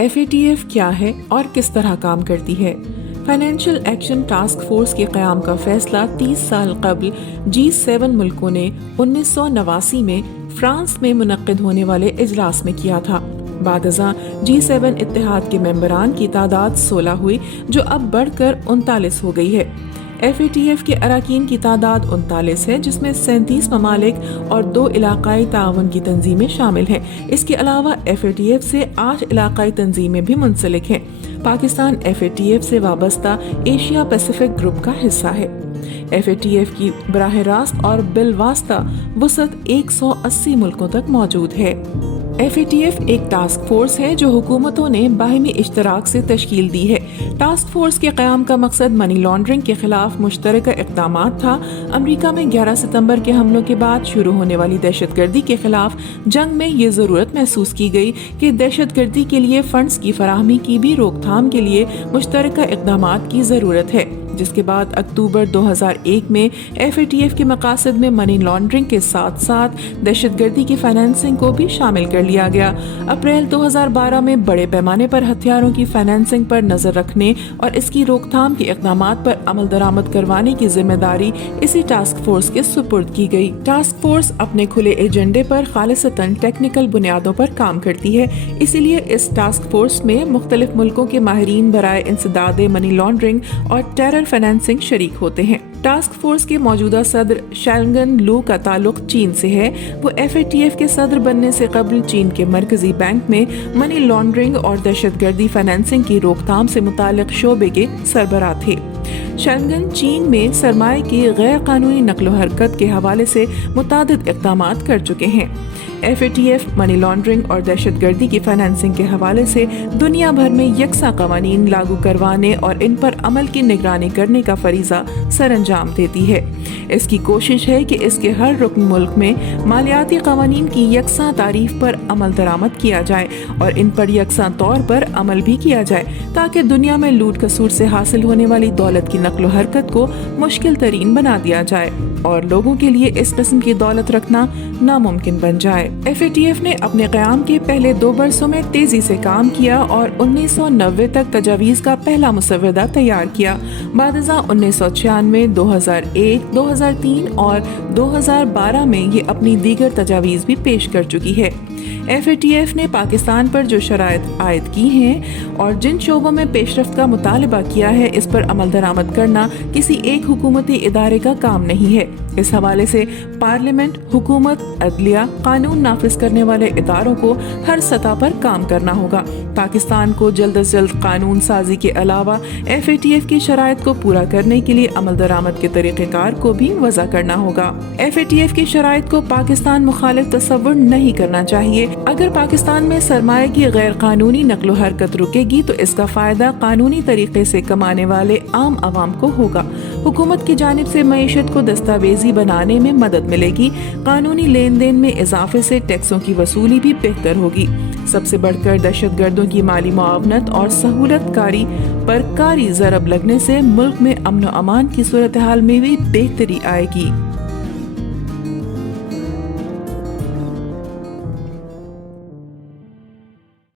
FATF کیا ہے اور کس طرح کام کرتی ہے؟ فائنینشیل ایکشن ٹاسک فورس کے قیام کا فیصلہ 30 سال قبل G7 ملکوں نے 1989 میں فرانس میں منعقد ہونے والے اجلاس میں کیا تھا۔ بعد ازاں G7 اتحاد کے ممبران کی تعداد 16 ہوئی جو اب بڑھ کر 39 ہو گئی ہے۔ FATF کے اراکین کی تعداد 39 ہے جس میں 37 ممالک اور 2 علاقائی تعاون کی تنظیمیں شامل ہیں۔ اس کے علاوہ FATF سے 8 علاقائی تنظیمیں بھی منسلک ہیں۔ پاکستان FATF سے وابستہ ایشیا پیسیفک گروپ کا حصہ ہے۔ FATF کی براہ راست اور بالواسطہ وسعت 180 ملکوں تک موجود ہے۔ FATF ایک ٹاسک فورس ہے جو حکومتوں نے باہمی اشتراک سے تشکیل دی ہے۔ ٹاسک فورس کے قیام کا مقصد منی لانڈرنگ کے خلاف مشترکہ اقدامات تھا۔ امریکہ میں 11 ستمبر کے حملوں کے بعد شروع ہونے والی دہشت گردی کے خلاف جنگ میں یہ ضرورت محسوس کی گئی کہ دہشت گردی کے لیے فنڈز کی فراہمی کی بھی روک تھام کے لیے مشترکہ اقدامات کی ضرورت ہے، جس کے بعد اکتوبر 2001 میں FATF کے مقاصد میں منی لانڈرنگ کے ساتھ ساتھ دہشت گردی کی فائنینسنگ کو بھی شامل کر لیا گیا۔ اپریل 2012 میں بڑے پیمانے پر ہتھیاروں کی فائنینسنگ پر نظر رکھنے اور اس کی روک تھام کے اقدامات پر عمل درآمد کروانے کی ذمہ داری اسی ٹاسک فورس کے سپرد کی گئی۔ ٹاسک فورس اپنے کھلے ایجنڈے پر خالصتاً ٹیکنیکل بنیادوں پر کام کرتی ہے، اسی لیے اس ٹاسک فورس میں مختلف ملکوں کے ماہرین برائے انسداد منی لانڈرنگ اور ٹیرر فائنینسنگ شریک ہوتے ہیں۔ ٹاسک فورس کے موجودہ صدر شینگن لو کا تعلق چین سے ہے۔ وہ FATF کے صدر بننے سے قبل چین کے مرکزی بینک میں منی لانڈرنگ اور دہشت گردی فائنینسنگ کی روک تھام سے متعلق شعبے کے سربراہ تھے۔ شینگن چین میں سرمایہ کی غیر قانونی نقل و حرکت کے حوالے سے متعدد اقدامات کر چکے ہیں۔ FATF منی لانڈرنگ اور دہشت گردی کی فائنینسنگ کے حوالے سے دنیا بھر میں یکساں قوانین لاگو کروانے اور ان پر عمل کی نگرانی کرنے کا فریضہ سر انجام دیتی ہے۔ اس کی کوشش ہے کہ اس کے ہر رکن ملک میں مالیاتی قوانین کی یکساں تعریف پر عمل درآمد کیا جائے اور ان پر یکساں طور پر عمل بھی کیا جائے تاکہ دنیا میں لوٹ کسوٹ سے حاصل ہونے والی دولت کی نقل و حرکت کو مشکل ترین بنا دیا جائے اور لوگوں کے لیے اس قسم کی دولت رکھنا ناممکن بن جائے۔ FATF نے اپنے قیام کے پہلے 2 برسوں میں تیزی سے کام کیا اور 1990 تک تجاویز کا پہلا مسودہ تیار کیا۔ بعد ازاں 1996، 2001، 2003 اور 2012 میں یہ اپنی دیگر تجاویز بھی پیش کر چکی ہے۔ FATF نے پاکستان پر جو شرائط عائد کی ہیں اور جن شعبوں میں پیش رفت کا مطالبہ کیا ہے اس پر عمل درآمد کرنا کسی ایک حکومتی ادارے کا کام نہیں ہے۔ اس حوالے سے پارلیمنٹ، حکومت، عدلیہ، قانون نافذ کرنے والے اداروں کو ہر سطح پر کام کرنا ہوگا۔ پاکستان کو جلد از جلد قانون سازی کے علاوہ FATF کی شرائط کو پورا کرنے کے لیے عمل درآمد کے طریقہ کار کو بھی وضع کرنا ہوگا۔ FATF کی شرائط کو پاکستان مخالف تصور نہیں کرنا چاہیے۔ اگر پاکستان میں سرمایہ کی غیر قانونی نقل و حرکت رکے گی تو اس کا فائدہ قانونی طریقے سے کمانے والے عام عوام کو ہوگا۔ حکومت کی جانب سے معیشت کو دستاویزی بنانے میں مدد ملے گی۔ قانونی لین دین میں اضافے سے ٹیکسوں کی وصولی بھی بہتر ہوگی۔ سب سے بڑھ کر دہشت گردوں کی مالی معاونت اور سہولت کاری پر کاری ضرب لگنے سے ملک میں امن و امان کی صورتحال میں بھی بہتری آئے گی۔